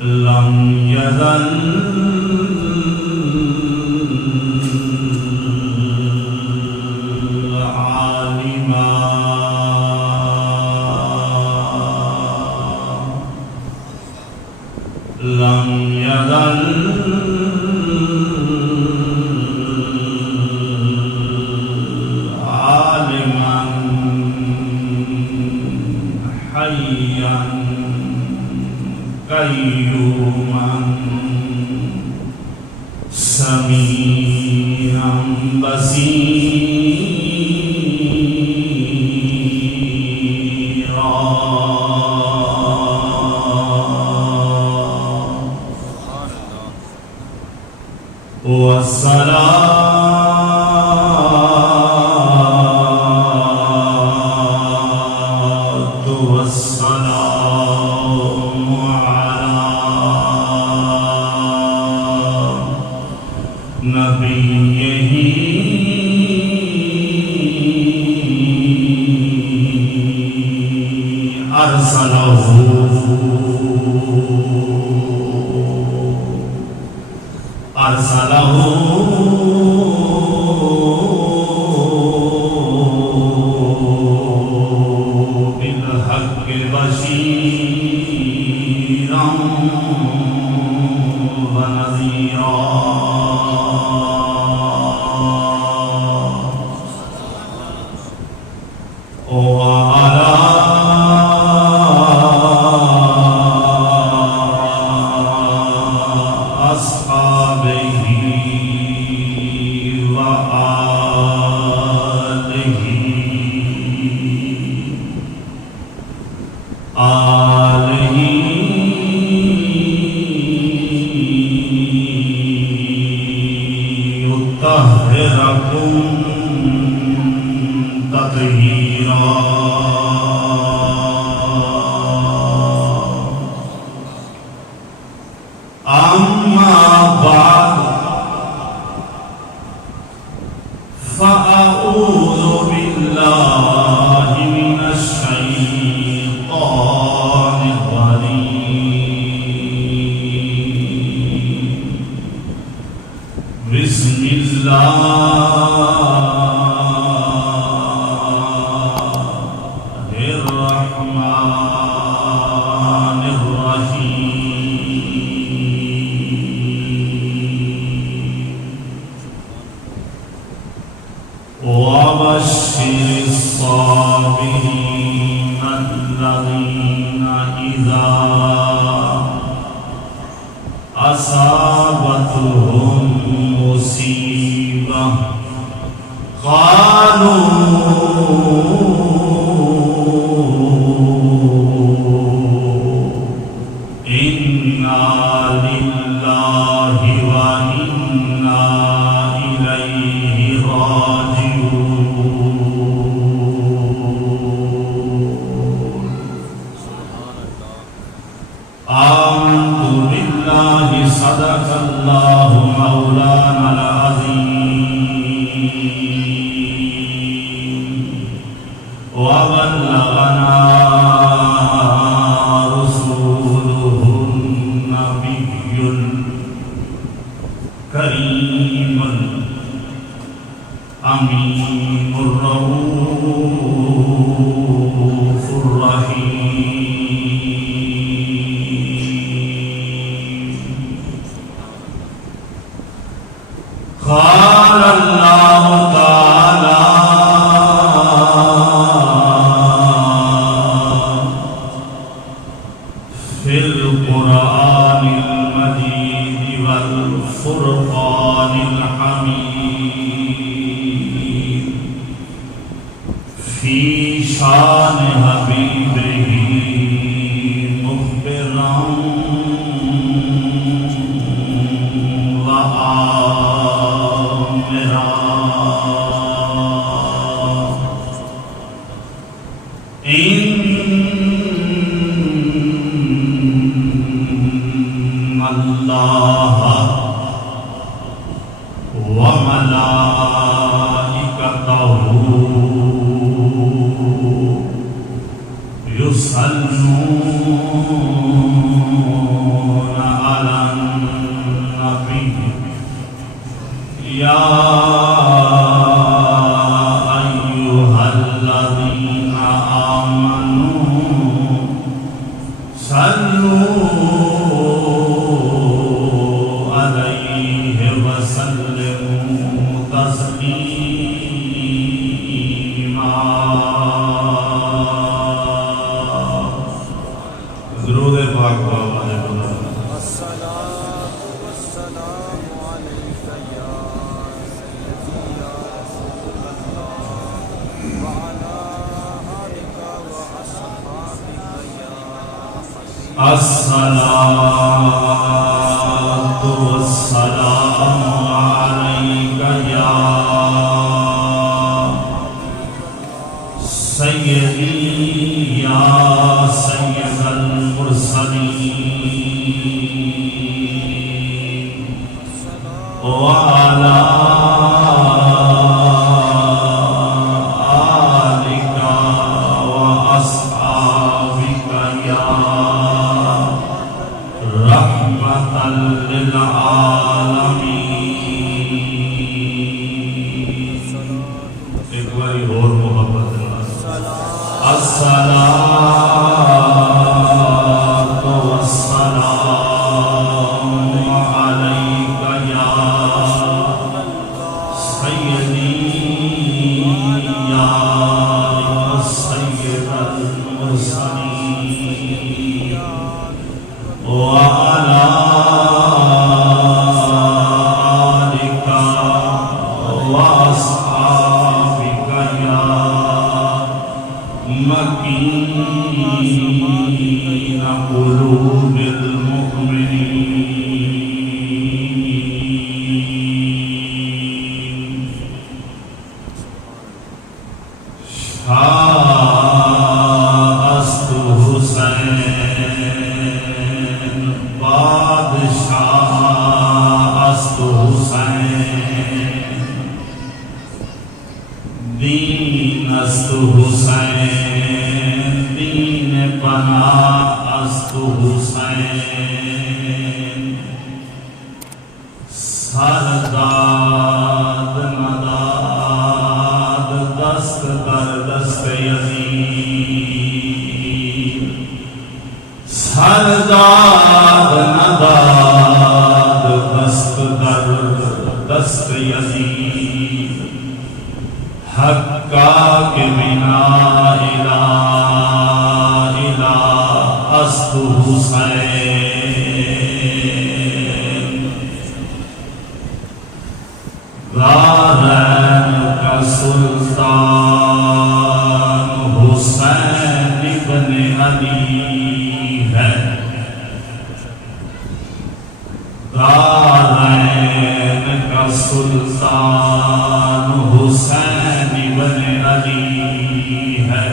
لم يزل عالما لم يزل عالما حيا قيوما سميعا بصيرا والصلاة والسلام نبيه أرسله بالحق بشيرا ونذيرا وعلى أصحابه وآله يطهركم تطهيرا أما بعد فأعوذ بالله من الشيطان الرجيم بسم الله الرحمن الرحيم وبشر الصابرين الذين إذا أصابتهم مصيبة قالوا إنا لله وإنا إليه راجعون آمنت بالله صدق الله مولانا العظيم وبلغنا رسوله النبي الكريم الأمين الرؤوف الرحيم قال الله تعالى في القرآن المجيد والفرقان الحميد في شان حبيبه مخبرا وآمرا إن الله وملائكته يصلون على النبي يا أيها الذين آمنوا صلوا عليه وسلموا تسليما درود پاک بابا نے بولا الصلاة والسلام عليك يا سيدي يا رسول الله وعلى آلك وأصحابك يا حبيب الصلاة والسلام عليك يا سيدي يا سيد المرسلين وعلى آلك وأصحابك يا رحمة للعالمين ایک باری اور محبت الصلاة والسلام عليك يا سيدي يا سيد المرسلين وعلى آلك وأصحابك يا مكين قلوب المؤمنين شاست حسین بادشاہ است حسین دین است حسین دین پناہ است حسین سرداد نداد دست در دست یزید سرداد نداد دست در دست یزید حقا کے بنا الہ است حسین دارین کا سلطان حسین ابن علی ہے دارین کا سلطان حسین ابن علی ہے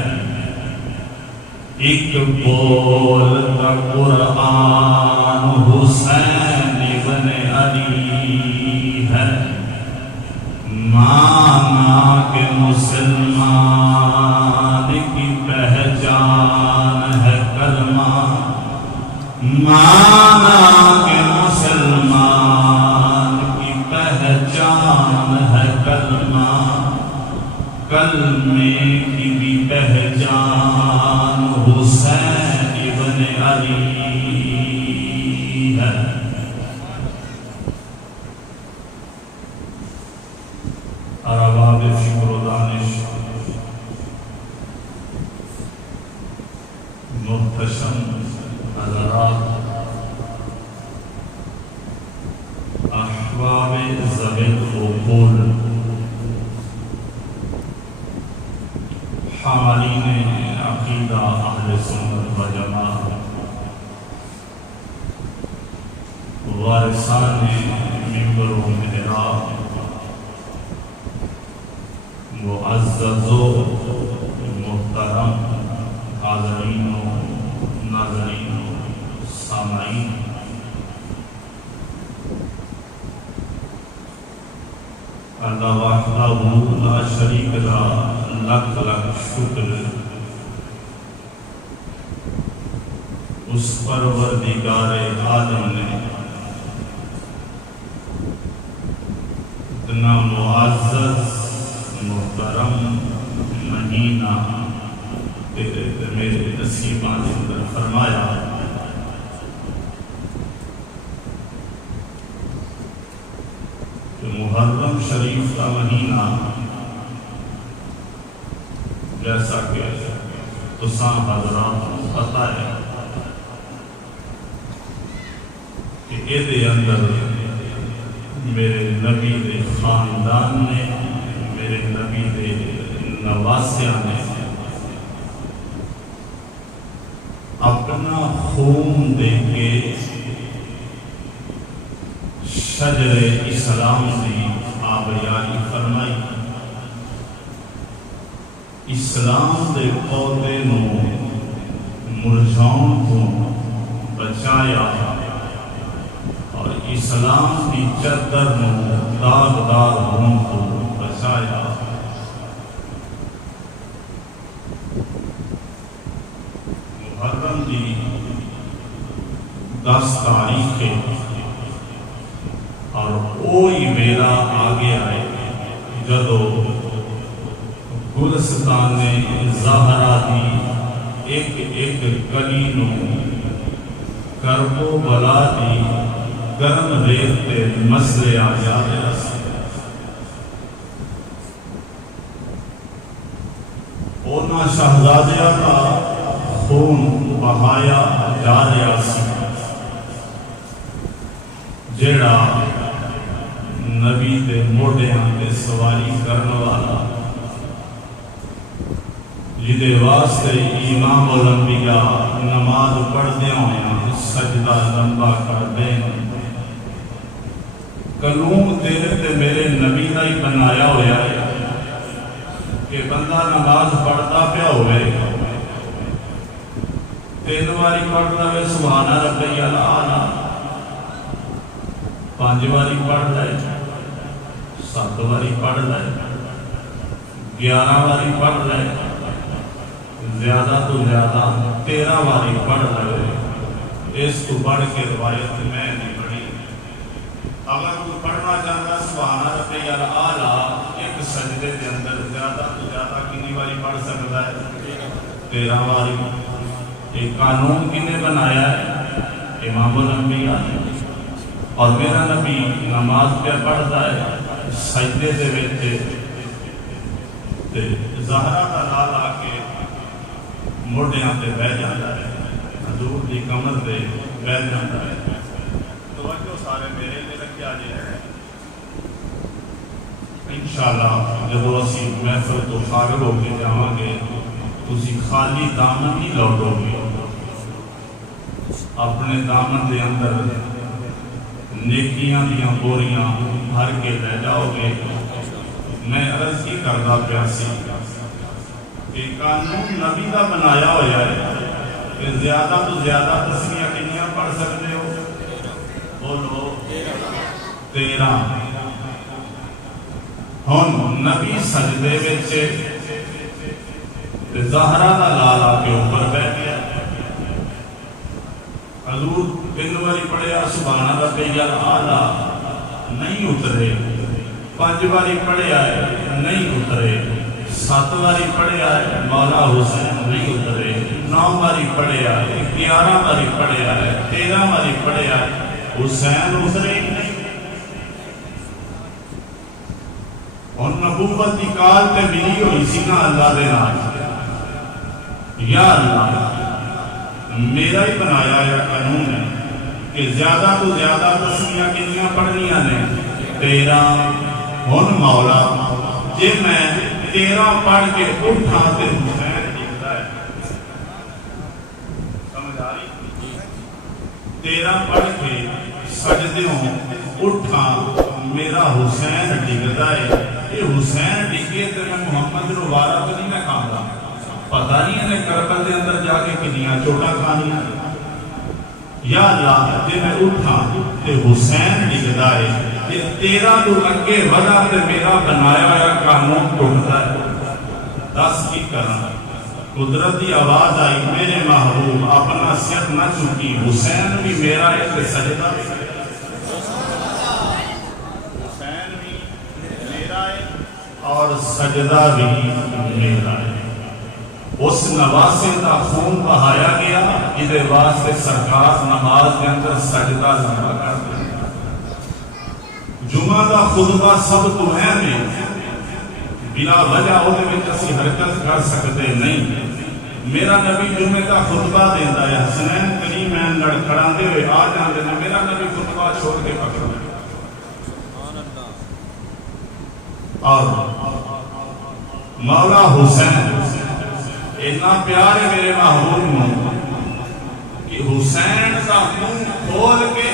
ایک بولتا قرآن حسین ابن علی ہے مانا کہ مسلمان کی پہچان ہے کلمہ مانا کہ مسلمان کی پہچان ہے کلمہ کلمے کی بھی پہچان حسین ابن علی ہے ارباب فکر و دانش محتشم حضرات احباب ذوی العقول حاملین عقیدہ اہل سنت و جماعت وارثان منبر و محراب معزز و محترم حاضرین و ناظرین و سامعین اللہ وحدہ لا شریک دا لکھ لکھ شکر اس پروردگار عالم نے اتنا معزز محترم مہینہ تیرے تے میرے نصیباں دے اندر فرمایا کہ محرم شریف کا مہینہ جیسا کہ تساں حضرات کو پتہ ہے کہ یہ اندر میرے نبی دے خاندان نے میرے نبی دے نواسیاں نے اپنا خون دے کے شجر اسلام کی آبیاری فرمائی اسلام دے پودے نو مرجھاؤں کو بچایا اور اسلام کی چادر نو داغدار ہونے کو بچایا محرم دی 10 تاریخ اور وہی ویلا آگے آئے جدو گلستان زہرا دی ایک ایک کلی نو کربو بلا دی گرم ریت تے مسلے آ جا رہا سی اونا شہزادیہ کا خون بہایا جا رہا سی جیڑا نبی دے موڑیاں دے سواری کرنے والا جدے واسطے امام الانبیاء نماز پڑھ دے ہوئے سجدہ لمبا کر دیں کلوم تیرے تے میرے نبی دا ہی بنایا ہویا ہے کہ بندہ نماز پڑھتا پیا ہوئے 3 باری پڑھ لے سبحان ربی الاعلیٰ 5 باری پڑھ لے 7 باری پڑھ لے 11 باری پڑھ لے زیادہ تو زیادہ 13 باری پڑھ لے اس کو پڑھ کے روایت میں نہیں پڑھی اگر کوئی پڑھنا چاہتا سبحان ربی الاعلیٰ ایک سجدے کے اندر زیادہ تو زیادہ کتنی باری پڑھ سکتا ہے 13 باری ایک قانون کنے بنایا ہے امام الانبیاء نے اور میرا نبی نماز پہ پڑھتا ہے سجدے دے بیٹھے زہرا کا لال آ کے موڑیاں تے بہ جاتا ہے حضور دی کمر تے بہ جاتا ہے توجہ سارے میرے لئے رکھیا جائے انشاءاللہ جب اسی محفل تو فارغ ہو کے جاؤں گے تسی خالی دامن نہیں لوٹو گے اپنے دامن دے اندر نیکیاں دیاں بوریاں بھر کے لے جاؤ گے میں عرض کی کردہ پیاسی کہ قانون نبی کا بنایا ہوا ہے کہ زیادہ تو زیادہ تسمیہ کنیاں پڑھ سکتے ہو بولو 13 ہن نبی سجدے وچ زہرا دا لالا کے اوپر بیٹھ گیا حضور 3 باری پڑھیا سبحان ربی الاعلیٰ نہیں اترے 5 باری پڑھیا ہے نہیں اترے 7 باری پڑھیا ہے مولا حسین نہیں اترے 9 باری پڑھیا ہے 11 باری پڑھیا ہے 13 باری پڑھیا ہے حسین اترے ہی نہیں اور نبوت کی کال تے ملی ہوئی سی نا اللہ دے نال یا اللہ میرا ہی بنایا یا قانون ہے کہ زیادہ تو زیادہ تسمیہ کنیاں پڑھنیاں نے 13 ہن مولا جے میں 13 پڑھ کے اٹھا تے حسین ڈگدا ہے سمجھ آ رہی 13 پڑھ کے سجدوں اٹھا میرا حسین ڈگدا ہے یہ حسین ڈگے تے میں محمد نو وارا تو نہیں میں کھاندا پتہ نہیں انہیں کربل دے اندر جا کے کنیاں چوٹا کھانیاں یا اللہ جے میں اٹھا تے حسین ڈگدا ہے کہ تیرا تو اگے ودا تے میرا بنایا ہوا قانون ٹوٹتا ہے، دس کی کرنا۔ قدرتی آواز آئی، میرے محبوب اپنا سر نہ چکی، حسین بھی میرا ایک سجدہ بھی، حسین بھی میرا ہے اور سجدہ بھی میرا ہے۔ اس نواسے کا خون بہایا گیا جہدے واسطے سرکار نماز کے اندر سجدہ لمبا کرتے ہیں۔ جمعہ کا خطبہ سب تو اہم ہے، بلا وجہ وہ حرکت کر سکتے نہیں۔ میرا نبی جمعے کا خطبہ دیتا ہے، حسنین کریمین لڑکھڑاندے ہوئے آ جاندے ہیں، میرا نبی خطبہ چھوڑ کے پکڑ لے اور مولا حسین اتنا پیار ہے میرے محبوب میں کہ حسین کا منہ کھول کے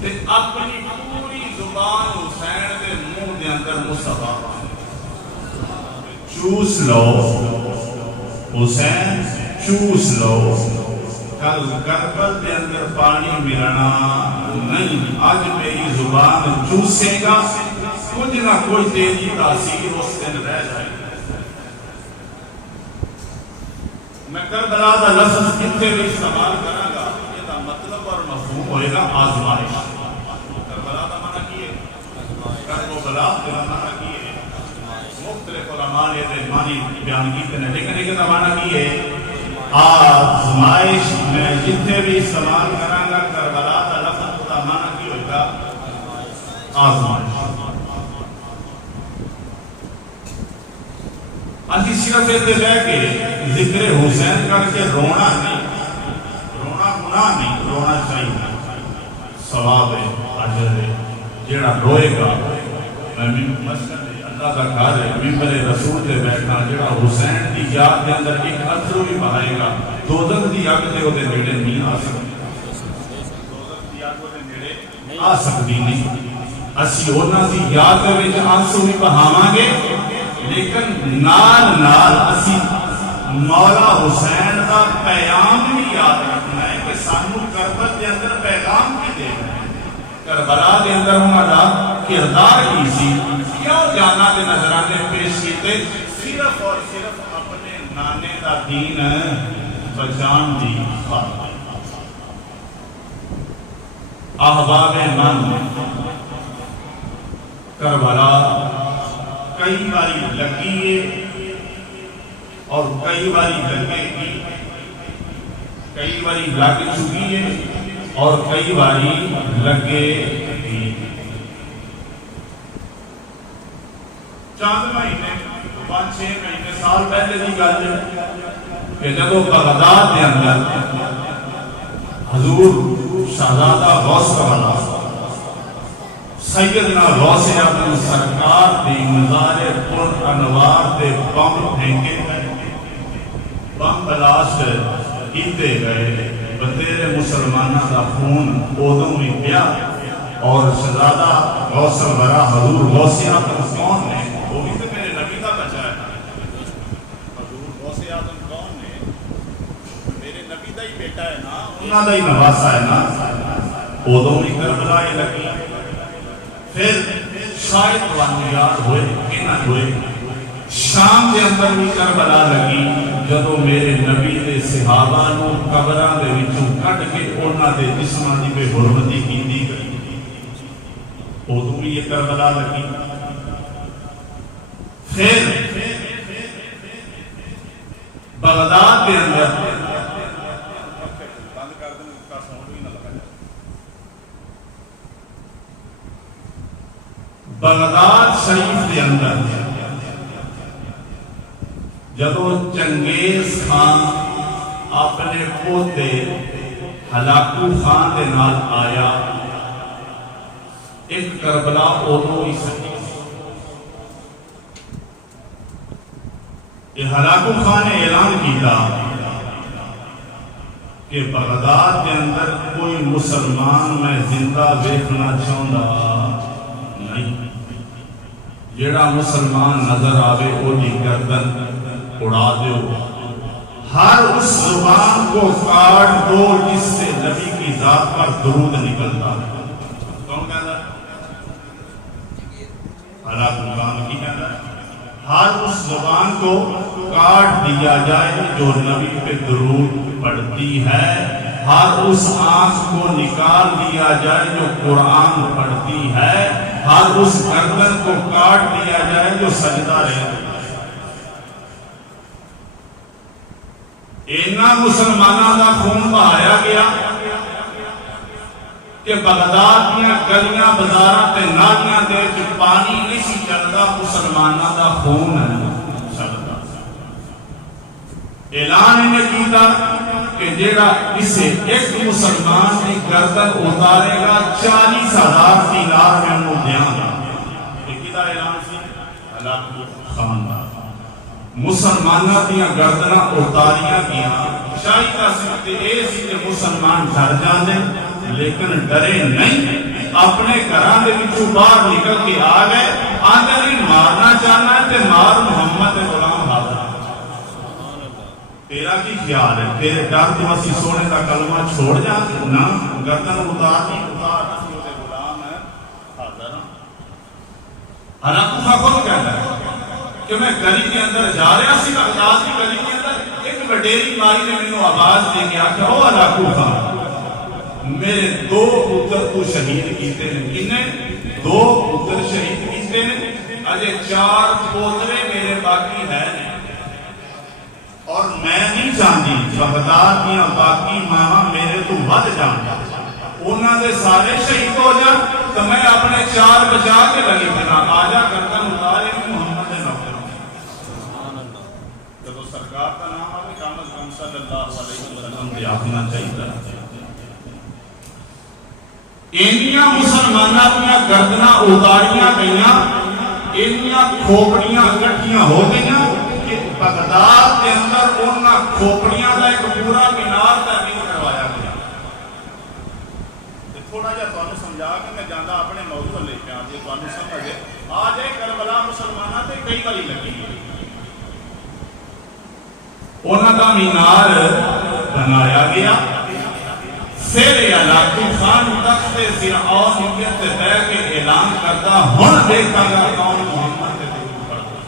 تے اپنی پوری زبان حسین کے منہ دے اندر مصطفیٰ چوس لو، حسین چوس لو، کل کربل دے اندر پانی ملنا نہیں، آج میری زبان چوسے گا، کچھ نہ کوئی تیری تاثیر اس دن رہ جائے گی۔ میں کربلا دا لفظ کتنے بھی استعمال کروں گا، یہ دا مطلب اور مفہوم ہوئے گا آزمائش۔ کربلا دا معنی کی ہے، کربلا دا معنی کی ہے، مختلف علماء نے دے معنی بیان کی تنے، لیکن ایک دا معنی کی ہے آزمائش۔ میں جتنے بھی استعمال کروں گا کربلا دا لفظ دا معنی کی ہوئے گا آزمائش۔ اسی صرف اتنے بہ کے ذکر حسین کر کے رونا نہیں، رونا گناہ نہیں، رونا چاہیے، ثواب ہے، اجر ہے۔ جیڑا روئے گا، میں مسجد اللہ کا گھر ہے، ممبر رسول سے بیٹھنا، جیڑا حسین کی یاد کے اندر ایک اتھرو بھی بہائے گا، دوزخ دی اگ دے اودے نیڑے نہیں آ سکتی، دوزخ دی اگ اودے نیڑے آ سکتی نہیں۔ اسی انہاں دی یاد دے وچ آنسو بھی بہاواں گے، لیکن نال نال اسی مولا حسین کا پیغام بھی یاد رکھنا ہے کہ سانو کربلا دے اندر پیغام کی دینا ہے، کربلا دے اندر انہاں دا کردار کی سی، کیوں جانا دے نظرانے پیش کیتے، صرف اور صرف اپنے نانے دا دین بچان دی خاطر۔ احباب من کربلا کئی باری لگی ہے اور کئی باری لگے گی، کئی باری لگ چکی ہے اور کئی باری لگے گی۔ چند مہینے، 5-6 مہینے، سال پہلے کی گل ہے کہ جب بغداد کے اندر حضور شہزادہ غوث والا سیدنا غوث اعظم سرکار دی مزار پر انوار دے بم پھینکے گئے، بم بلاسٹ کیتے گئے، بتیرے مسلمانہ دا خون ادوں بھی پیا۔ اور شہزادہ غوث الورا حضور غوث اعظم کون نے؟ وہ بھی تو میرے نبی کا بچہ ہے۔ حضور غوث اعظم کون نے؟ میرے نبی دا ہی بیٹا ہے نا، انہاں دا ہی نواسا ہے نا۔ ادوں بھی کربلا لگی۔ پھر شاید توانو یاد ہوئے کہ نہ ہوئے، شام کے اندر بھی کربلا لگی جدو میرے نبی دے صحابہ نو قبراں دے وچوں کٹ کے انہاں دے جسماں دی بے حرمتی کیتی گئی، ادوں بھی یہ کربلا لگی۔ پھر بغداد کے اندر بغداد شریف کے اندر جدو چنگیز خان اپنے پوتے ہلاکو خان دے نال آیا، ایک کربلا ادو ہی سکی۔ یہ ہلاکو خان نے اعلان کیتا کہ بغداد کے اندر کوئی مسلمان میں زندہ دیکھنا چاہتا نہیں، جیڑا مسلمان نظر آوے وہ دی گردن اڑا دیو، ہر اس زبان کو کاٹ دو جس سے نبی کی ذات پر درود نکلتا ہے۔ کون قرآن کی کہتا ہے ہر اس زبان کو کاٹ دیا جائے جو نبی پہ درود پڑھتی ہے، ہر اس آنکھ کو نکال دیا جائے جو قرآن پڑھتی ہے، ہر اس گردن کو کاٹ دیا جائے جو سجدہ رہتی ہے۔ اینا مسلمانوں کا خون بہایا گیا کہ بغداد دیا گلیاں بازاراں تے نالیاں دے وچ پانی نہیں سی چلدا، مسلمانوں دا خون چلدا۔ اعلان انہیں کیتا کہ جیڑا اسے ایک مسلمان کی گردن اتارے گا 40,000 دینار میں انہوں دیاں گا۔ یہ کیتا اعلان سی ہلاکو خاندان مسلمانوں دیا گردناں اتاریاں گیا۔ شاہی کا سکتے اے سی کہ مسلمان ڈر جاندے لیکن ڈرے نہیں، اپنے گھراں دے وچوں باہر نکل کے آ گئے، آندے نہیں مارنا چاہنا ہے تے مار محمد غلام حاضر۔ تیرا کی خیال ہے؟ تیرے ڈر تو اسی سونے کا کلمہ چھوڑ جاتے نا، گردن اتار نہیں اتار اسی وہ غلام ہے حاضر۔ حالانکہ خود کہتا ہے کہ میں گلی کے اندر جا رہا سی، بغداد کی گلی کے اندر ایک وڈیری مائی نے مینوں آواز دے کے آکھیا او علاقو خان میرے 2 پتر کو شہید کیتے ہیں۔ انہیں 2 پتر شہید کیتے ہیں، اجے 4 پوترے میرے باقی ہیں اور میں نہیں چاہتی بغداد دیا باقی ماں میرے تو ود جان، انہاں دے سارے شہید ہو جان تو میں اپنے 4 بچا کے لگی بنا آجا گردن اتارے محمد نوکر۔ جب سرکار کا نام آئے کام از کم صلی اللہ علیہ وسلم دے آخنا چاہیے۔ اینیاں مسلمانہ دیا گردناں اتاریاں گئیاں، اینیاں کھوپڑیاں اکٹھیاں ہو گئیاں کہ بغداد کے اندر انہاں کھوپڑیاں کا ایک پورا مینار تعمیر کروایا گیا۔ تھوڑا جا تو سمجھا کہ میں جاندہ اپنے موضوع لے کے آجے تو سمجھے آج ہے کربلا مسلمانہ تے کئی باری لگی ہے۔ انہاں کا مینار بنایا گیا، پھر علاقو خان تخت فرعون نیت دے کے اعلان کرتا ہن دیکھا گا کون محمد کے درود پڑھتا ہے،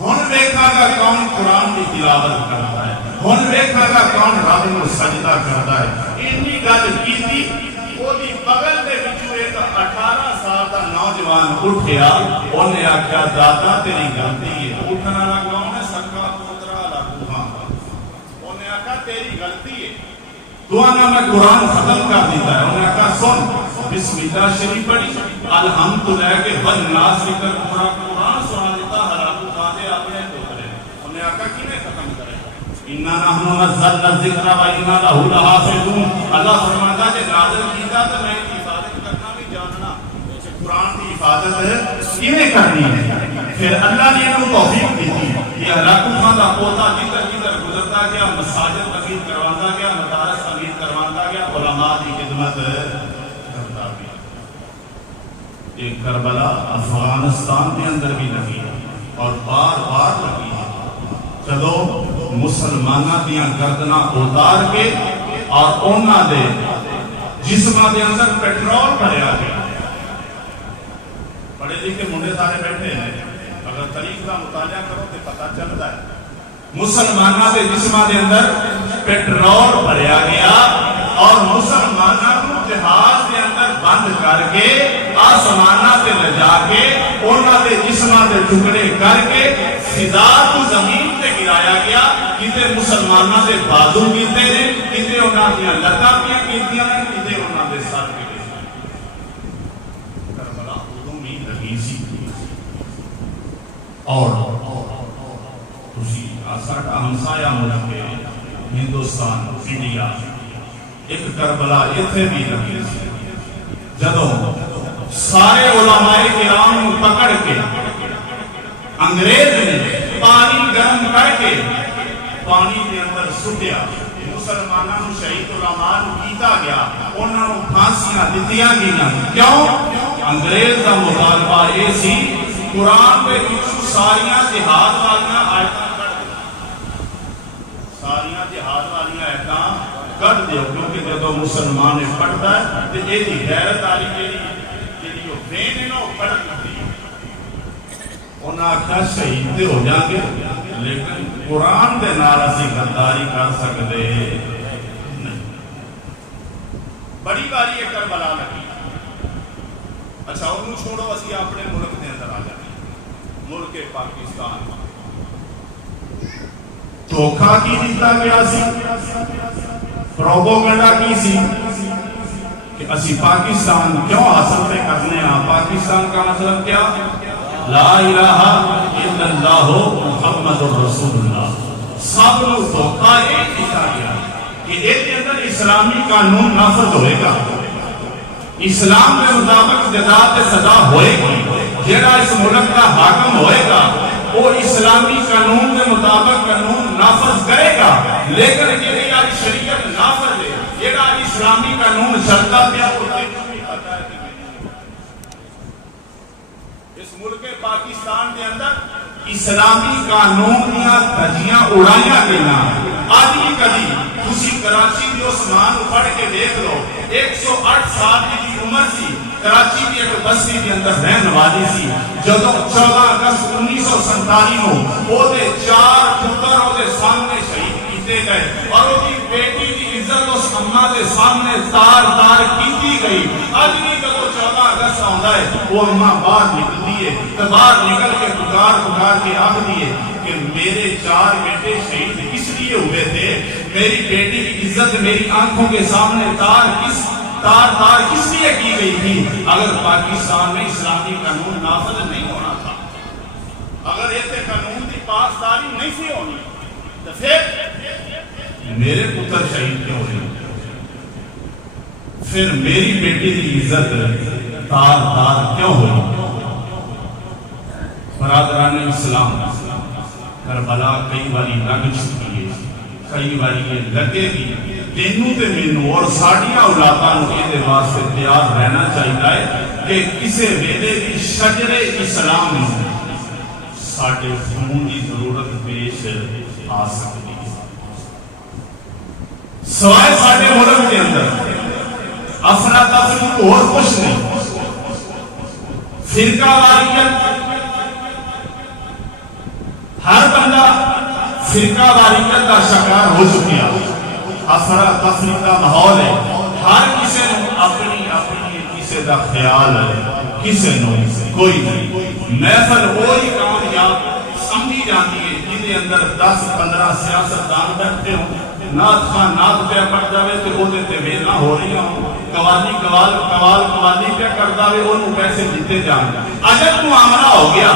ہن دیکھا گا کون قرآن کی تلاوت کرتا ہے، ہن دیکھا گا کون رب کو سجدہ کرتا ہے۔ اتنی گل کیتی وہ دی بغل دے وچوں ایک 18 سال دا نوجوان اٹھیا، انہیں آکھیا دادا تیری غلطی ہے۔ اٹھن والا کون ہے؟ سکا پوترا علاقو خان۔ انہیں آکھیا تیری غلطی ہے، دعانا میں قرآن ختم کر دیتا ہے۔ انہوں نے کہا سن بسم اللہ شریف پڑھی، الحمدللہ کے والناس کر پورا قرآن سنا دیتا ہلاکو خاندے اپنے پوترے۔ انہوں نے کہا کینے ختم کرے؟ اِنَّا نَحْنُ نَزَّلْنَا الذِّكْرَ وَإِنَّا لَهُ لَحَافِظُونَ۔ اللہ فرماتا ہے نازل کیتا تو میں کی حفاظت کرنا بھی جاننا، قرآن کی حفاظت کینے کرنی ہے۔ پھر اللہ نے انہوں توفیق دی تھی، یہ ہلاکو خان کا پوتا جدھر جدھر گزرتا گیا، مساجد تعمیر کرواتا گیا، مدارس تعمیر کرواتا گیا، علماء کی خدمت کرتا گیا۔ ایک کربلا افغانستان کے اندر بھی لگی ہے اور بار بار لگی ہے۔ چلو مسلمانہ دیا گردناں اتار کے اور اونا دے جسمہ دے اندر پیٹرول بھریا گیا۔ پڑھے لکھے منڈے سارے بیٹھے ہیں، اگر تاریخ کا مطالعہ کرو تو پتہ چلتا ہے مسلمانہ دے جسمہ دے اندر پیٹرول بھریا گیا اور مسلمانہ کو جہاز دے اندر بند کر کے آسمانہ سے لجا کے اونا دے جسمہ دے ٹکڑے کر کے فضا کو زمین پہ گرایا گیا۔ کتے مسلمانہ دے بازو کیتے ہیں، کتے اونا دیا لتا پیا کیتیاں ہیں، کتے اونا دے سر کے لئے۔ کربلا ادھوں میں لگی سی اور اسی ساڑھا ہمسایہ ملک کے ہندوستان انڈیا ایک کربلا اتھے بھی لگی سی۔ جدوں سارے علماء کرام پکڑ کے انگریز نے پانی گرم کر کے پانی کے اندر سٹیا، مسلمانوں شہید علماء کیتا گیا، انہوں نے پھانسیاں دتیاں گیا۔ کیوں؟ انگریز کا مطالبہ یہ سی قرآن پہ کچھ ساریاں جہاد والیاں آیتاں کر دیں، ساریاں جہاد والیاں آیتاں کر دیں، کیونکہ جدو مسلمان نے پڑھتا ہے تو یہ غیرت آلی کے لیے وہ بین انہوں پڑھ دی انہاں آکھیا شہید تے ہو جاؤں گے لیکن قرآن دے نال اسی غداری کر سکتے نہیں۔ بڑی باری یہ کربلا لگی۔ اچھا انہوں چھوڑو اسی اپنے ملک دے اندر آ جائیں، ملک پاکستان دھوکھا کی دیتا گیا سی، پروپیگنڈا کی سی کہ اسی پاکستان کیوں حاصل پہ کرنے ہیں؟ پاکستان کا مطلب کیا؟ لا الہ الا اللہ محمد الرسول اللہ۔ سب لوگ دھوکھا ایک دیتا گیا کہ ایک کے اندر اسلامی قانون نافذ ہوئے گا، اسلام کے مطابق جزا تے سزا ہوئے گی، جیڑا اس ملک کا حاکم ہوئے گا وہ اسلامی قانون کے مطابق قانون نافذ کرے گا، لیکن جیڑی آج شریعت نافذ ہے، جیڑا اسلامی قانون چلتا پیا اس ملک پاکستان کے اندر اسلامی قانون دیا دھجیاں اڑائیاں گئیاں۔ آدھی کدی تسی کراچی دی عثمان پڑھ کے دیکھ لو، 108 سال کی عمر سی، کراچی کی ایک بستی کے اندر رہن والی سی، جدو 14 اگست 1947 کو وہ دے 4 پتر وہ دے سامنے شہید کیتے گئے اور وہ دی بیٹی دی عزت اس اماں دے سامنے تار تار کیتی گئی۔ آدمی جدو 14 اگست آندا ہے وہ اماں باہر نکلتی ہے تو باہر نکل کے پکار کے آگ دیے کہ میرے 4 بیٹے شہید کس لیے ہوئے تھے؟ میری بیٹی کی عزت میری آنکھوں کے سامنے تار کس لیے کی گئی تھی؟ اگر پاکستان میں اسلامی قانون نافذ نہیں ہونا تھا، اگر ایسے قانون کی پاسداری نہیں سی ہونی تو پھر میرے پتر شہید کیوں ہوئے؟ پھر میری بیٹی کی عزت تار کیوں ہوئی؟ برادران اسلام، کربلا کئی باری لگ چکی ہے، کئی باری یہ لگے گی، تینوں تے مینوں اور ساڑیاں اولاداں نوں یہ واسطے تیار رہنا چاہیے کہ کسے ویلے بھی شجر اسلام ساڈے خون کی ضرورت پیش آ سکتی ہے۔ سوائے ساڈے ملک کے اندر افراتفری اور کچھ نہیں، فرقہ واریت، ہر بندہ فرقہ واریت کا شکار ہو چکیا، افراتفری کا ماحول ہے، ہر کسی نے اپنی کسی کا خیال ہے، کسی نے کوئی نہیں۔ محفل وہی کامیاب سمجھی جاتی ہے جن اندر 10-15 سیاستدان بیٹھتے ہوں، نعت خان نعت پہ پڑ جاوے تو وہ دیتے ویلا ہو رہی ہوں، قوالی پہ کر جاوے انہوں پیسے دیتے جائیں۔ عجب معاملہ ہو گیا،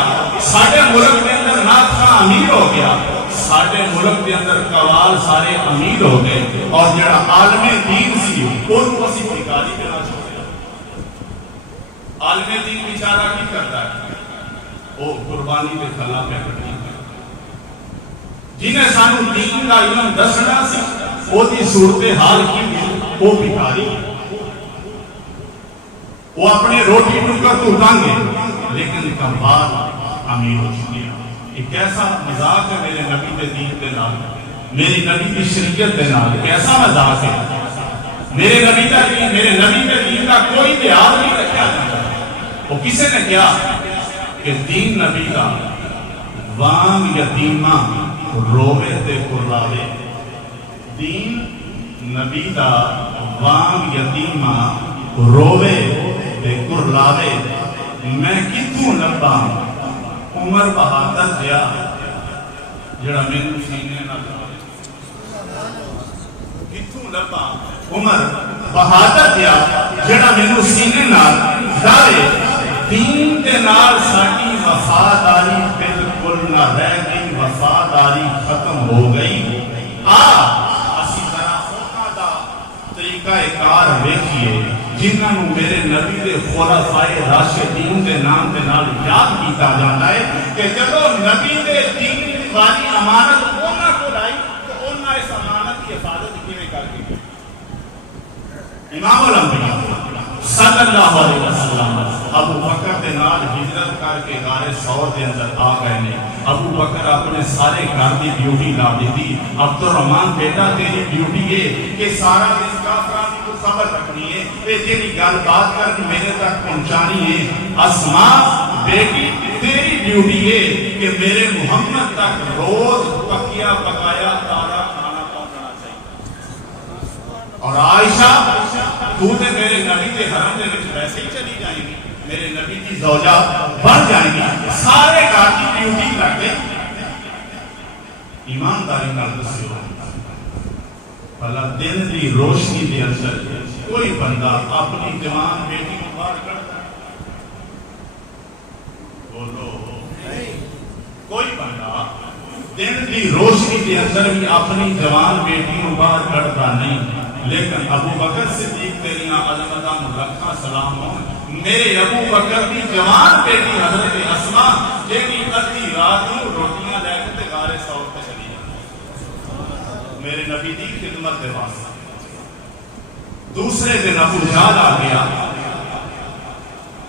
ساڑھے ملک کے اندر نعت خان امیر ہو گیا، ساڑھے ملک کے اندر قوال سارے امیر ہو گئے، اور جڑا عالم دین سی انہوں اسی بھکاری کے نہ چھوڑے۔ عالم دین بیچارہ کی کرتا ہے؟ وہ قربانی پہ کھلا پہ کرتی ہے، جنہیں سانو دین کا علم دسنا سی وہ دی صورتحال کی وہ بھکاری، وہ اپنے روٹی ٹکر تو اٹھانگے لیکن کمبار امیر ہو چکے۔ یہ کیسا مذاق ہے میرے نبی کے دین کے نام، میری نبی کی شریعت کے نام، کیسا مذاق ہے؟ میرے نبی کے دین کا کوئی لحاظ نہیں رکھا جاتا۔ وہ کسے نے کیا کہ دین نبی کا وام یتیمہ روے تے کرلاوے، دین نبی دا وام یتیمہ روے تے کرلاوے، میں کتوں لبا عمر بہادر جیا جڑا میں سینے نہ لاوے، کتوں لبا عمر بہادر جیا جڑا میں سینے نہ لاوے۔ دین کے نال ساڈی وفاداری بالکل نہ رہ گئی، وفاداری ختم ہو گئی۔ اسی طرح ہونا دا طریقہ کار ویکھیے جنہاں نوں میرے نبی دے خلفائے راشدین دے نام دے نال یاد کیتا جاتا ہے کہ جدو نبی دے دین والی امانت انہاں کول آئی تو انہاں اس امانت کی حفاظت کیویں کر کے؟ امام الانبیاء صلی اللہ علیہ وسلم ابو بکر دے نال ہجرت کر کے غار ثور دے اندر آ گئے نے۔ ابو بکر اپنے سارے گھر دی ڈیوٹی لا دیتی، عبد الرحمان بیٹا تیری ڈیوٹی ہے کہ سارا دن کافراں کو خبر رکھنی ہے تے تیری گل بات کرنی میرے تک پہنچانی ہے۔ اسماء بیٹی تیری ڈیوٹی یہ کہ میرے محمد تک روز پکیا پکایا تازہ کھانا پہنچنا چاہیے. اور عائشہ تو تے میرے نبی کے حرم دے وچ ویسے ہی چلی جائیں گی, میرے نبی کی زوجہ بن جائیں گی, سارے گھر کی ڈیوٹی کر کے ایمانداری نال دسو بھلا دن دی روشنی دے اندر کوئی بندہ اپنی جوان بیٹی کو باہر کھڑتا ہے؟ بولو کوئی بندہ دن دی روشنی دے اندر بھی اپنی جوان بیٹی کو باہر کھڑتا نہیں. لیکن ابو بکر صدیق تیریاں عظمتاں لکھاں سلام ہوں, میرے ابو بکر کی جوان بیٹی حضرت اسماء جیڑی ادھی رات نوں روٹیاں لے کے غار ثور تے چلی جاتی میرے نبی دی خدمت دے واسطے. دوسرے دن ابو جہل آ گیا,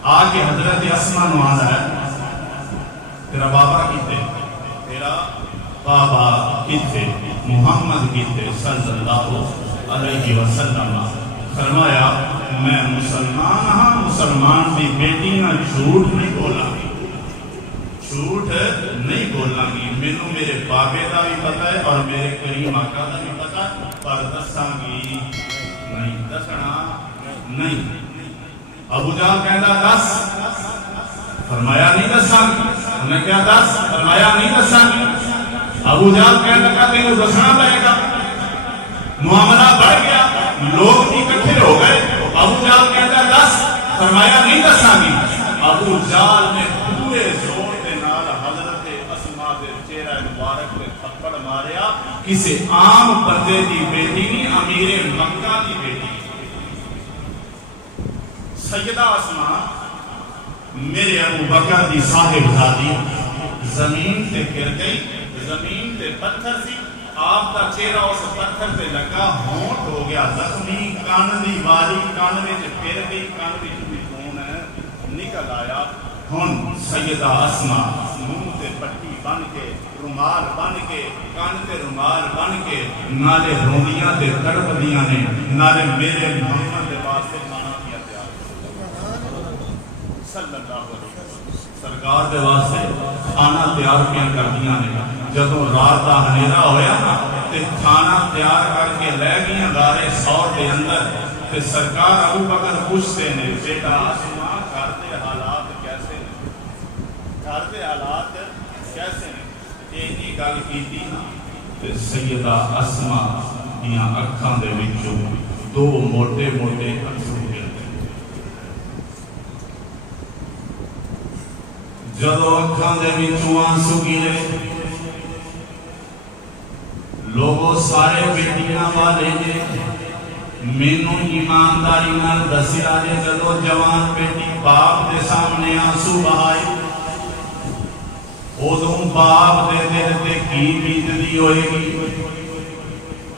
آ کے حضرت اسماء نو آندا ہے تیرا بابا کتے, تیرا بابا کتے, محمد کتے صلی اللہ علیہ وسلم. فرمایا میں مسلمان ہاں, مسلمان دی بیٹی نہ جھوٹ نہیں بولا گی, جھوٹ نہیں بولنا گی. مینوں میرے بابے دا بھی پتا ہے اور میرے کریم آقا دا بھی پتا ہے, پر دساں گی نہیں, دسنا نہیں. ابو جہل کہندا دس, فرمایا نہیں دساں گی. انہیں کیا دس, فرمایا نہیں دساں گی. ابو جہل کہنے لگا تینوں دسنا پڑے گا. معاملہ بڑھ گیا, لوگ بھی اکٹھے ہو گئے. ابو جہل کہتا دس, فرمایا نہیں دساں گی. ابو جہل نے پورے زور کے نال حضرت اسماء دے چہرہ مبارک پہ تھپڑ ماریا. کسی عام بندے دی بیٹی نہیں, امیر مکہ دی بیٹی. سیدہ اسماء میرے ابو بکر دی صاحب زادی زمین تے گر گئی. زمین تے پتھر سی, آپ کا چہرہ اس پتھر تے لگا, ہونٹ ہو گیا زخمی, کان دی والی کان وچ پھر گئی, کان وچ بھی خون نکل آیا. ہن سیدہ اسماء منہ تے پٹی بن کے, رومال بن کے, کان تے رومال بن کے نالے روندیاں تے تڑپدیاں نے, نالے میرے محمد دے واسطے کھانا پیا تیار صلی اللہ علیہ وسلم, سرکار دے واسطے کھانا تیار کیا کردیاں نے. جدوں رات دا ہنیرا ہویا نا تے کھانا تیار کر کے لے گئیاں غار ثور دے اندر. تے سرکار ابو بکر پوچھتے نے, بیٹا اسماء گھر دے حالات کیسے نے, گھر دے حالات کیسے نے؟ اینی گل کیتی نا تے سیدہ اسماء دیاں اکھاں دے وچوں دو موٹے موٹے اثر گرے. جدوں اکھاں دے وچوں آنسو گرے, لوگوں سارے بیٹیاں والے نے مینوں ایمانداری نال دسیا جے جدوں جوان بیٹی باپ دے سامنے آنسو بہائے ادوں باپ دے دل تے کی بیتدی ہوئے گی.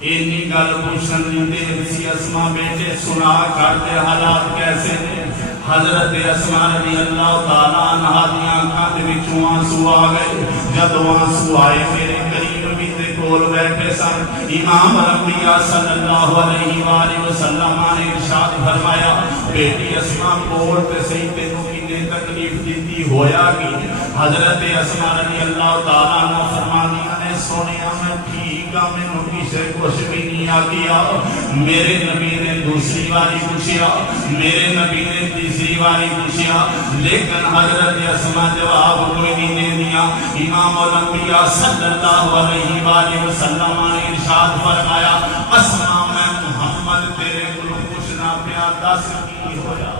اینی گل پوچھن دی دیر سی اسماء, بیٹے سنا گھر دے حالات کیسے نے؟ حضرت اسماء رضی اللہ تعالیٰ عنہا دیاں آنکھاں دے وچوں آنسو آ گئے. جدوں آنسو آئے میرے قریب بھی کول بیٹھے سن, امام الانبیاء صلی اللہ علیہ وآلہ وسلم نے ارشاد فرمایا, بیٹی اسماء کول تے صحیح تینوں کنے تکلیف دیتی ہویا کی؟ حضرت اسماء رضی اللہ تعالیٰ عنہ فرمانیاں نے, سونیا میں ٹھیک ہاں, مینوں کسے کچھ بھی نہیں آ گیا. میرے نبی نے دوسری باری پوچھیا, میرے نبی نے تیسری باری پوچھیا, لیکن حضرت اسماء جواب کوئی نہیں دیا. امام الانبیاء صلی اللہ علیہ وآلہ وسلم نے ارشاد فرمایا, اسماء میں محمد تیرے کو پوچھنا پیا, دس کی ہویا.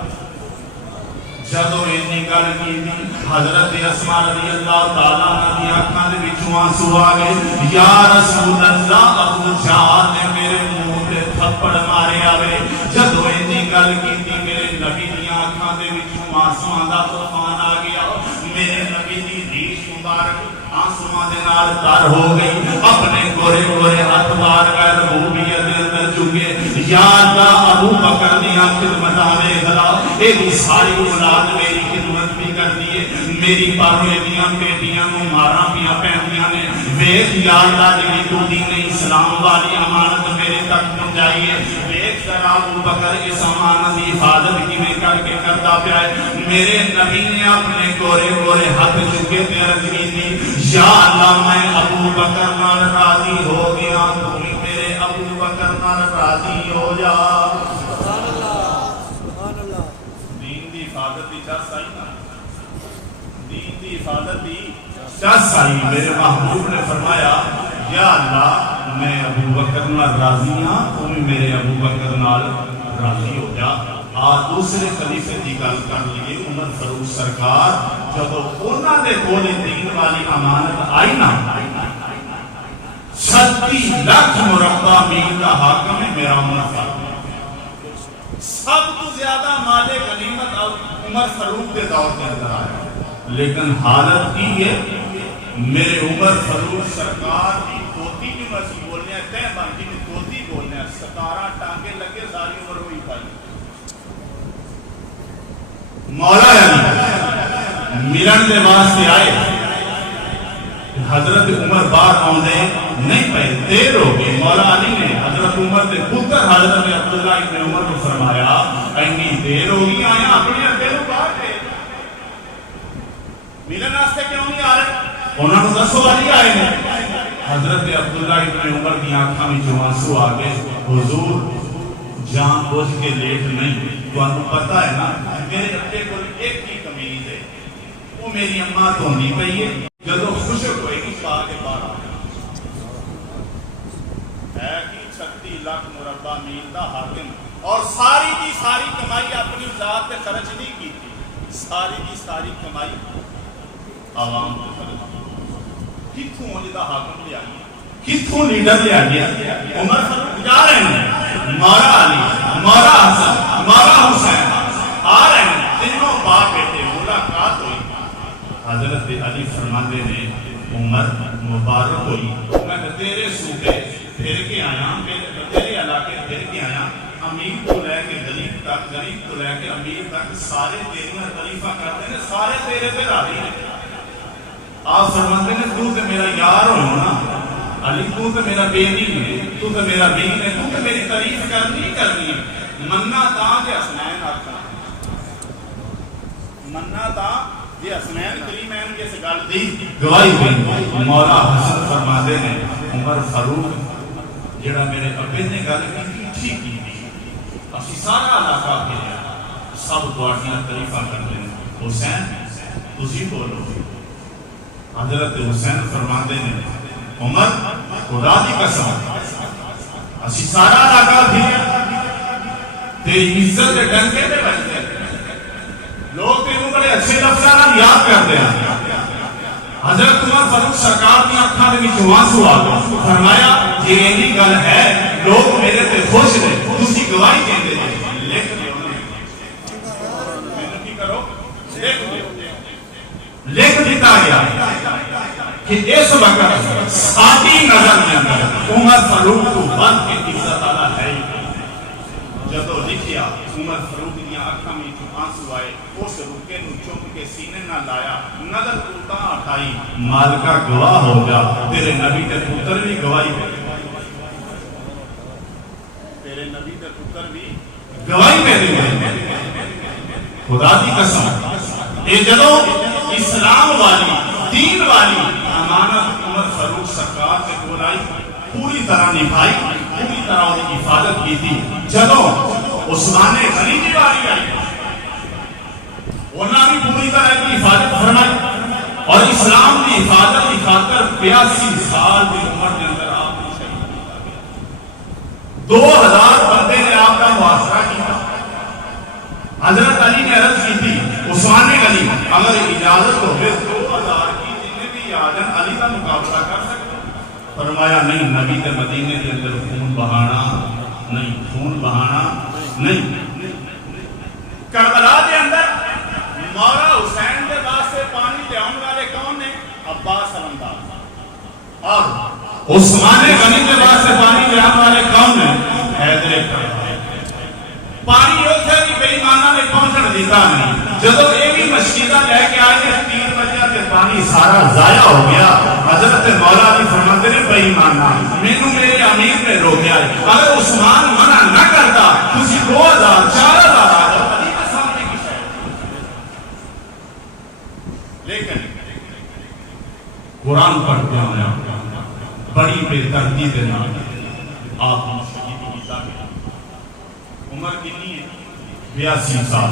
جدوں اینی گل کیتی حضرت اسماء رضی اللہ تعالیٰ عنہ دی آنکھاں دے وچوں آنسو آ گئے. یا رسول اللہ, ابو جہل نے میرے منہ تے تھپڑ مارے آوے. جدوں اینی گل کیتی میرے نبی دی آنکھاں دے وچوں آنسواں دا طوفان آ گیا. میرے نبی دی ریش مبارک آنسواں دے نال تر ہو گئی. اپنے گورے گورے ہاتھ بار کر ربوبیت دے اندر جھکے, یا اللہ ابو بکر دی خدمت آوے گلا, اے دی ساری اولاد میری خدمت بھی کر دیے. میری پاوے دیاں بیٹیاں نوں ماراں پیاں پیندیاں نے, ویکھ یا اللہ جی تو دین اسلام والی امانت میرے تک پہنچائیے. ویکھ میرا ابو بکر اس امانت کی حفاظت کیویں کر کے کرتا پیا ہے. میرے نبی نے اپنے گورے گورے ہاتھ چکے تے عرض کی یا اللہ میں ابو بکر نال راضی ہو گیا, تو میرے ابو بکر نال راضی ہو جا. سبحان اللہ سبحان اللہ. دین دی حفاظت دی چس آئی نا, دین دی حفاظت دی چس آئی. میرے محبوب نے فرمایا یا اللہ میں ابو بکر نال راضی ہاں, تو میرے ابو بکر نال راضی ہو جا. دوسرے خلیفے کی گل کر لیے عمر فاروق سرکار, جب انہوں نے کولے دین والی امانت آئی نا, 36 لاکھ مربع میل کا حاکم ہے میرا عمر فاروق. سب تو زیادہ مال غنیمت عمر فاروق کے دور کے اندر آیا, لیکن حالت کی ہے میرے عمر فاروق سرکار کی پوتی کی مسیح بولنے ہیں, تہ بانٹی کی پوتی بولنے ہیں, 17 ٹانکے لگے, ساری عمر ہوئی پائی. مولا علی ملن دے واسطے آئے, حضرت عمر باہر آنے نہیں پائے, دیر ہو گئی. مولا علی نے حضرت عمر کے پتر حضرت عبداللہ ابن عمر کو فرمایا اینی دیر ہو گئی, آیا اپنے اگے نو باہر گئے, ملن واسطے کیوں نہیں آ رہے؟ انہوں نے دسو علی آئے ہیں. حضرت عبداللہ ابن عمر کی آنکھاں میں آنسو آ گئے, حضور جان بوجھ کے لیٹ نہیں, تو آپ کو پتا ہے نا میرے ابے کو ایک ہی قمیض ہے, وہ میری اماں تو نہیں پئی ہے, جب خوشک ہوئے گی پا کے باہر آ ہے کہ 36 لاکھ مربع میل کا حاکم, اور ساری کی ساری کمائی اپنی ذات پہ خرچ نہیں کی تھی, ساری کی ساری کمائی عوام کو خرچ کی. کتوں جدا حاکم لے آئی, کتوں لیڈر لے آئی. عمر فاروق جا رہے ہیں, مولا علی, مولا حسن, مولا حسین آ رہے ہیں, تینوں باپ بیٹے ملاقات ہوئی. حضرت علی فرماندے نے عمر مبارک ہوئی, میں تیرے صوبے پھر کے آیا, تیرے علاقے پھر کے آیا, امیر کو لے کے غریب تک, غریب کو لے کے امیر تک, سارے تیریاں تعریفاں کرتے ہیں, سارے تیرے پہ راضی ہیں. آپ فرماتے ہیں تو تے میرا یار ہو نا علی, تو تے میرا بیٹی ہے, تو تے میرا بیٹی ہے, تو تے میری تعریف کرنی کرنی ہے. مننا تا کہ حسنین آکھنا, مننا تا یہ حسنین کریمین کے سگل دی گواہی ہوئی. مولا حسن فرماتے ہیں عمر فاروق جڑا میرے ابے نے گل کی ٹھیک کی, اسی سارا علاقہ کے سب تواڈیاں تعریفاں کرتے ہیں. حسین تسی بولو. حضرت حسین فرماتے ہیں عمر خدا دی قسم اسی سارا علاقہ بھی تیری عزت کے ڈنکے پہ بجتے ہیں, لوگ تینوں بڑے اچھے لفظاں یاد کرتے ہیں. حضرت عمر فاروق سرکار کی آنکھاں دے وچ آنسو آ گئے, فرمایا یہ ایسی گل ہے لوگ میرے تے خوش نے, تسی گواہی کہندے جے, لکھ دیو میں کی کرو, لکھ دیو. لکھ دیتا گیا کہ اس وقت ساری نظر میں اندر عمر فاروق کو بند کے عزت والا ہے. جب لکھیا عمر فاروق کی آنکھاں میں آنسو آئے, اس رکے نو چپ کے سینے نہ لایا, نظر اٹھا اٹھائی, مالکا گواہ ہو جا, تیرے نبی تے پتر بھی گواہی دے, تیرے نبی تے پتر بھی گواہی دے. خدا دی قسم یہ جدو اسلام والی دین والی امانت عمر فاروق سرکار سے بولائی, پوری طرح نبھائی, پوری طرح ان کی حفاظت کی تھی. جدو عثمان غنی کی باری آئی, انہوں نے پوری طرح کی حفاظت فرمائی, اور اسلام کی حفاظت کی خاطر 82 سال کی عمر کے اندر آپ نے شہید کیا. 2000 بندے نے آپ کا محاصرہ کیا. حضرت علی نے عرض کی تھی عثمان غنی اگر اجازت ہو 2000 کی جتنے بھی آ جائیں علی کا مقابلہ کر سکتے. فرمایا نہیں, نبی کے مدینے کے اندر خون بہانا نہیں, خون بہانا نہیں. کربلا کے اندر مولا حسین کے واسطے پانی لے آنے والے کون ہیں؟ عباس علمدار. اور عثمان غنی کے واسطے پانی لے آنے والے کون ہیں؟ حیدر کربلا. پانی اتنے بھی بے ایمانہ نے پہنچن دیتا نہیں. جب یہ بھی مشکلہ لے کے آئے 3 بجے تے پانی سارا ضائع ہو گیا. حضرت مولا علی فرماتے ہیں بے ایمانا مینوں میرے امیر نے روکیا ہے. اگر عثمان منع نہ کرتا تسی 2000 4000 آ جاؤ علی کے سامنے کی شاید. لیکن قرآن پڑھتے ہیں بڑی بے دردی دے نال آپ شہید عیسیٰ کی عمر کتنی ہے 82 سال.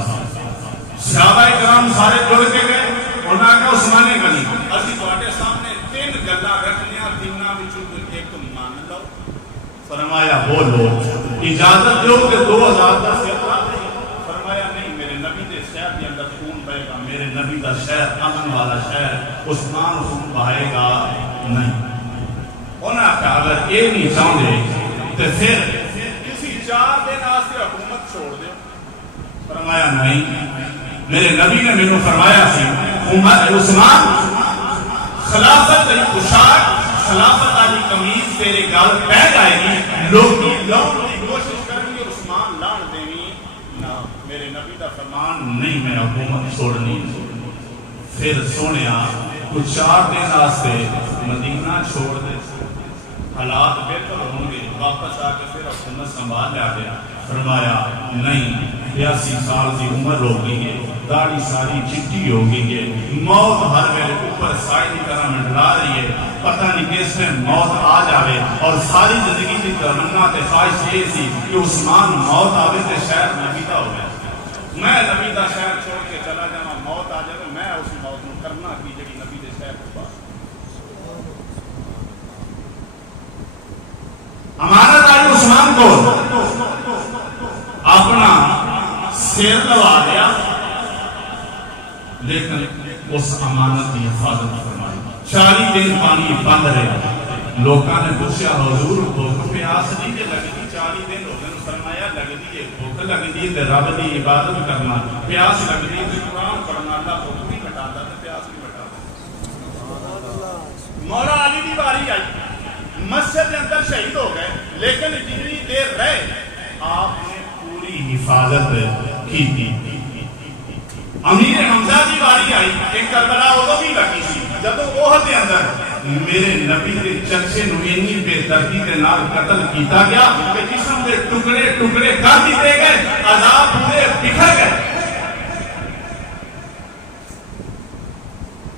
صحابہ کرام سارے جڑ کے گئے. انہاں نے عثمان غنی اسی تواڈے سامنے 3 گلاں رکھنیاں تیناں وچوں ایک مان لو. فرمایا بولو اجازت دو کہ 2000 کا سیوا. فرمایا نہیں میرے نبی دے شہر دے اندر خون بہے گا. میرے نبی دا شہر امن والا شہر عثمان خون بہائے گا نہیں. انہاں کہا اگر یہ نہیں چاہتے تو پھر کسی 4 دن واسطے حکومت چھوڑ دو. فرمایا نہیں میرے نبی نے میرے فرمایا سی عثمان خلافت علی پوشاک خلافت علی قمیض تیرے گل پہ جائے گی لوگ لاؤن کی کوشش کریں گے عثمان لان دینی نہ. میرے نبی کا فرمان نہیں میں حکومت چھوڑنی. پھر سونیا کچھ 4 دن واسطے مدینہ چھوڑ دے حالات بہتر ہوں گے واپس آ کے پھر حکومت سنبھال لیا گیا. فرمایا نہیں 82 سال کی عمر ہو گئی ہے داڑھی ساری چٹی ہو گئی ہے. موت ہر میرے اوپر سائے کی طرح منڈلا رہی ہے. پتہ نہیں کس میں موت آ جاوے. اور ساری زندگی کی تمنا تے خواہش یہ سی کہ عثمان موت آوے تے شہر نبی دا ہو گیا. میں نبی دا شہر چھوڑ کے چلا جاواں موت آ جائے میں اس موت نو کرنا کی جڑی نبی دے شہر کو پاس. امانت آئی عثمان کو اپنا سیر لوا دیا لیکن اس امانت کی حفاظت فرمائی. 40 دن پانی بند رہا. لوگوں نے پوچھا حضور بھوک پیاس نہیں جے لگتی 40 دن ہو گئے. فرمایا لگتی ہے بھوک لگتی ہے تے رب دی عبادت کرنا. پیاس لگتی ہے تے قرآن پڑھنا. اللہ بھوک نہیں مٹاتا تے پیاس نہیں مٹاتا. مولا علی دی باری آئی مسجد کے اندر شہید ہو گئے لیکن جتنی دیر رہے آپ نے پوری حفاظت کی تھی. امیر حمزہ کی باری آئی ایک کربلا ادو بھی لگی سی جب احد کے اندر میرے نبی کے چچے نو اتنی بے دردی کے نال قتل کیتا گیا کہ جسم کے ٹکڑے ٹکڑے کر دیتے گئے. عذاب پورے بکھر گئے.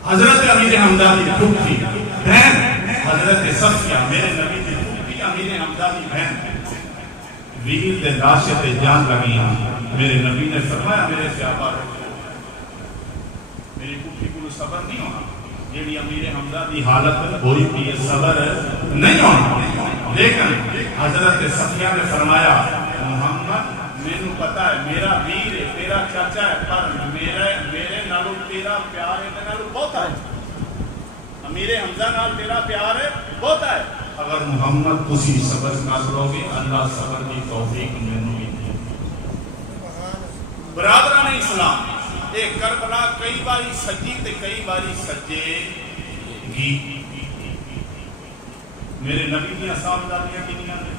حضرت امیر حمزہ کی پھوپھ تھی بہن حضرت صفیہ میرے نبی کی پھوپھی امیر حمزہ کی بہن ویر دے لاشے تے جان لگی. میرے نبی نے فرمایا میرے صحابہ میری پھوپھی کو صبر نہیں ہونا. جیڑی امیر حمزہ کی حالت ہوئی تھی صبر نہیں ہونا. لیکن حضرت صفیہ نے فرمایا محمد مینوں پتا ہے میرا ویر ہے تیرا چاچا ہے پر میرے نالوں تیرا پیار ہے تے نالوں بہت ہے. امیر حمزہ نال تیرا پیار ہے بہت ہے. اگر محمد تسی صبر کر لو گے اللہ صبر کی توفیق مینوں بھی دے. برادران اسلام ایک کربلا کئی باری سجی تے کئی باری سجے گی. میرے نبی کی صاحبزادیاں کنیاں نے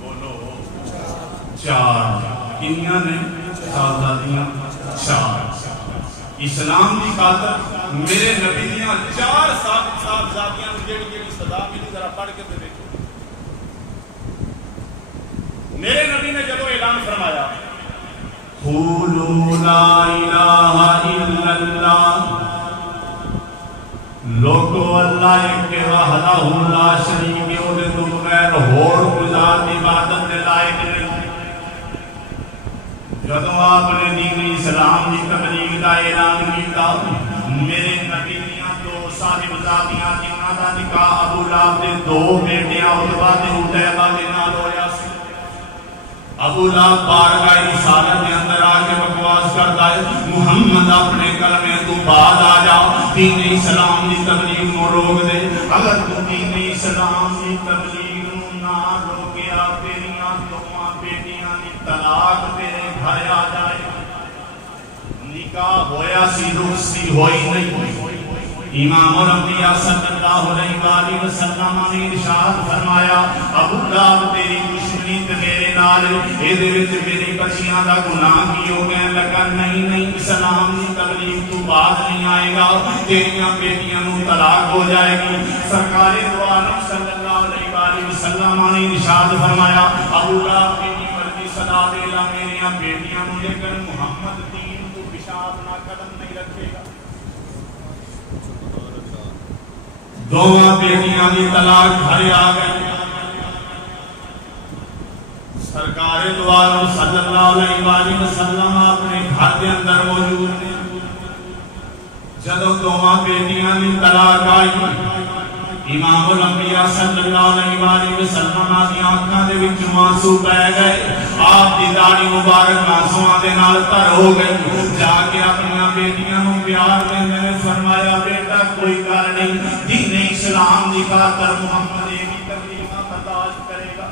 بولو 4. کنیاں نے صاحبزادیاں 4. اسلام کی خاطر میرے نبی دیاں 4 صاحبزادیاں جیڑی جیڑی سزا ملی ذرا پڑھ کے تے دیکھو. میرے نبی نے جب اعلان فرمایا قولوا لا الہ الا اللہ لوگو اللہ ایک وحدہ لا شریک ہے تو بغیر اور ذات عبادت کے لائق نہیں. جب آپ نے دین اسلام کی تبلیغ کا اعلان کیا میرے نبی دیاں 2 صاحبزادیاں جنہاں دا نکاح ابو لہب دے 2 بیٹیاں عتبہ تے عتیبہ دے نال ہویا سی. ابو لہب بارگاہ رسالت کے اندر آ کے بکواس کرتا ہے محمد اپنے کلمے تو بعد آ جا دین اسلام کی تبلیغ نو روک دے. اگر تو دین اسلام کی تبلیغ نو نہ روکیا تیریاں 2 بیٹیاں دی طلاق تیرے گھر آ جائے. نکاح ہویا سی رخصتی ہوئی نہیں. امام الانبیاء صلی اللہ علیہ وآلہ وسلم نے ارشاد فرمایا ابو لہب تیری دشمنی تے میرے نال اے دے وچ میری بچیاں دا گناہ کی ہو گیا لگا نہیں اسلام دی تبلیغ تو بعد نہیں آئے گا تیریاں بیٹیاں نو طلاق ہو جائے گی سرکار دو عالم صلی اللہ علیہ وآلہ وسلم نے ارشاد فرمایا ابو لہب کی مرضی صدا دے لا میریاں بیٹیاں نو لیکن محمد دین تو پیشاب نہ قدم نہیں رکھے گا دوواں بیٹیاں دی طلاق گھر آ گئی سرکار دو عالم صلی اللہ علیہ وآلہ وسلم اپنے گھر کے اندر موجود ہیں جدوں دوواں بیٹیاں دی طلاق آئی امام الانبیاء صلی اللہ علیہ وآلہ وسلم دی آنکھاں دے وچ آنسو بہ گئے آپ دی داڑھی مبارک آنسواں دے نال تر ہو گئی جا کے اپنی بیٹیاں نوں پیار دیندے نے فرمایا بیٹا کوئی گل نہیں دین اسلام دی خاطر محمد یہ بھی تکلیفاں برداشت کرے گا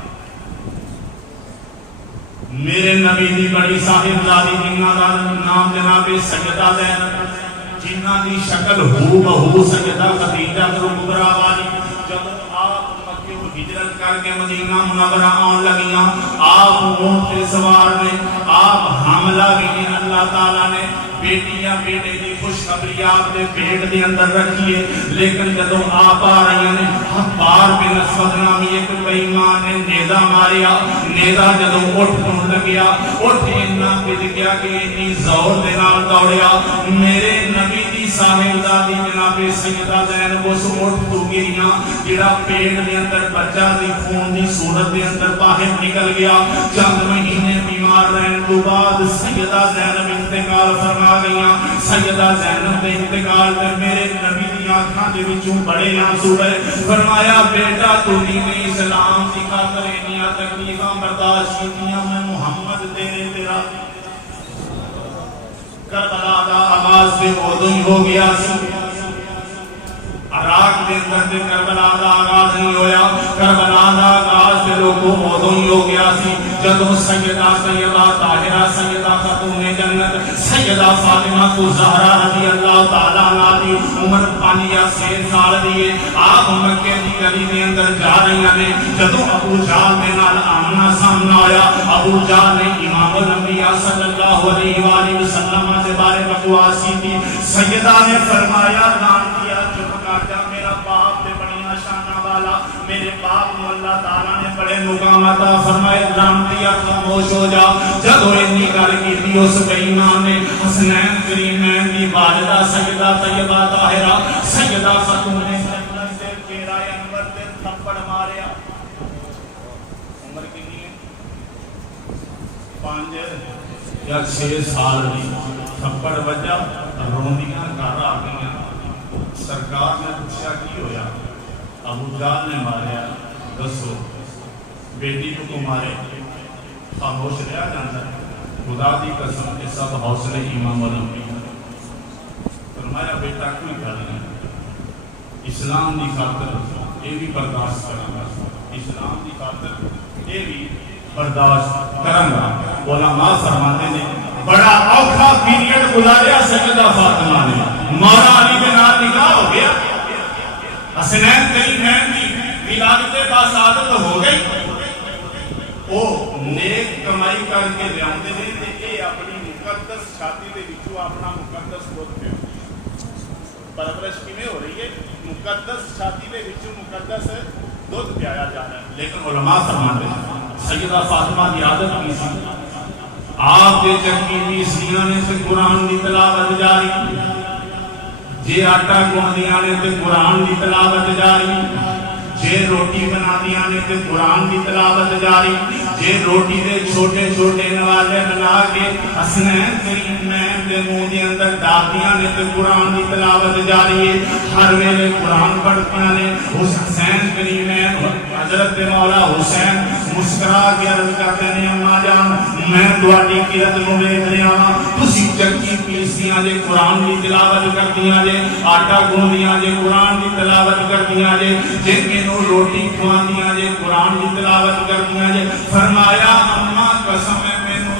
میرے نبی دی بڑی صاحبزادی جنہاں دا نام جناب سیدہ زینب جنہاں دی شکل ہو بہو سیدہ خدیجہ کبریٰ والی جب آپ مکے و ہجرت کر کے مدینہ منورہ آن لگیاں آپ اونٹ پہ سوار میں آپ حاملہ بھی اللہ تعالیٰ نے بیٹیاں بیٹے دی خوشخبری آپ دے پیٹ دے اندر رکھیے لیکن جدوں آپ آ رہی ہیں حبار بن اسود نامی ایک بے ایمان نے نیزہ ماریا نیزہ جدوں اٹھ ٹون لگیا اٹھ اتنا پھٹ گیا کہ اتنی زور دے نال دوڑیا میرے نبی دی صاحبزادی جناب سیدہ زینب اس اٹھ تو گریاں جڑا پیٹ دے اندر بچہ دی خون دی صورت دے اندر باہر نکل گیا چند مہینے بیمار رہن تو بعد سیدہ زینب انتقال فرما گئیاں سیدہ زینب دے انتقال تے میرے نبی دی آنکھاں دے وچوں بڑے آنسو ہے فرمایا بیٹا تو دین اسلام دی خاطر انیاں تکلیفاں برداشت کیتیاں میں محمد تیرے تیرا کربلا دا آغاز دے اودوں ہی ہو گیا سی عراق دے اندر تے کربلا دا آغاز نہیں ہویا کربلا دا آغاز دے لوگوں اودوں ہی ہو گیا سی جدوں سیدہ طیبہ طاہرہ سیدہ خاتون جنت سیدہ فاطمہ زہرا رضی اللہ تعالیٰ عنہا دی عمر 5 یا 6 سال دی ہے آپ مکے دی گلی دے اندر جا رہی ہیں جدوں ابو جہل دے نال آمنا سامنا آیا ابو جہل نے امام الانبیاء صلی اللہ علیہ وآلہ وسلم کے بارے بکواس کی تھی سیدہ نے فرمایا نام دیا چپ کر جا میرا باپ تے بڑیاں شاناں والا میرے باپ کو اللہ تعالیٰ نے بڑے مقام عطا فرمائے نام دیا خاموش ہو جا جدوں اتنی گل کیتی اس بے ایمان نے حسنین کریمین دی والدہ سیدہ طیبہ طاہرہ سیدہ خاتون جنت سے چہرہ انور تے تھپڑ ماریا عمر کتنی ہے 5 یا 6 سال دی تھپڑ وجہ روندیاں گھر آ گئیاں سرکار نے پوچھا کی ہویا ابو جہل نے ماریا دسو بیٹی کو مارے خاموش رہا جاتا ہے خدا دی قسم کے سب حوصلے امام الانبیاء فرمایا بیٹا کوئی گل نہیں اسلام دی خاطر یہ بھی برداشت کرنا اسلام دی خاطر یہ بھی برداشت کرنا علماء فرماتے ہیں بڑا اوکھا پیریڈ گزاریا سیدہ فاطمہ نے مولا علی کے نام نکاح ہو گیا حسنین کریمین کی ولادت باسعادت ہو گئی او نیک کمائی کر کے لیاندے نے تے اے اپنی مقدس چھاتی دے وچوں اپنا مقدس دودھ پیا پرورش کیویں ہو رہی ہے مقدس چھاتی دے وچوں مقدس دودھ پیا جا رہا ہے لیکن علماء فرماتے ہیں سیدہ فاطمہ کی عادت کی سی آپ دے چنگی بیسیاں نے تے قرآن دی تلاوت جاری جے آٹا گوندیاں نے تے قرآن دی تلاوت جاری جے روٹی بنا دیا نے تے قرآن دی تلاوت جاری جے روٹی دے چھوٹے چھوٹے نوالے بنا کے حسنین کریمین دے منہ دے اندر ڈالدیاں نے تے قرآن دی تلاوت جاری ہے ہر ویلے قرآن پڑھتیاں نے حسین کریمین حضرت مولا حسین مسکرا کے عرض کرتے ہیں اماں جان میں تواڈی قرت نو ویکھ رہا ہاں تسی چنگی پیسیاں جے قرآن دی تلاوت کردیاں جے آٹا گوندیاں جے قرآن دی تلاوت کردیاں جے جے روٹی کھواندیاں جے قرآن کی تلاوت کردیاں جے فرمایا اماں قسم ہے مینوں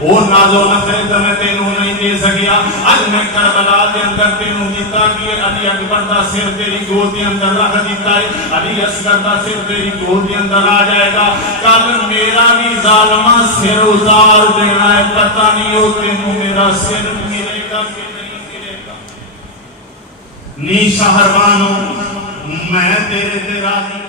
وہ نازو نفرت میں تینوں نہیں دے سکیا اج میں کربلا دے اندر تینوں دیتا کہ علی اکبر دا سر تیری گود دے اندر رکھ دیتا ہے علی اصغر دا سر تیری گود دے اندر آ جائے گا کل میرا بھی ظالمہ سر اتار دینا ہے پتہ نہیں ہو تینوں میرا سر ملے گا کہ نہیں ملے گا نی شہروانوں میں تیرے راضی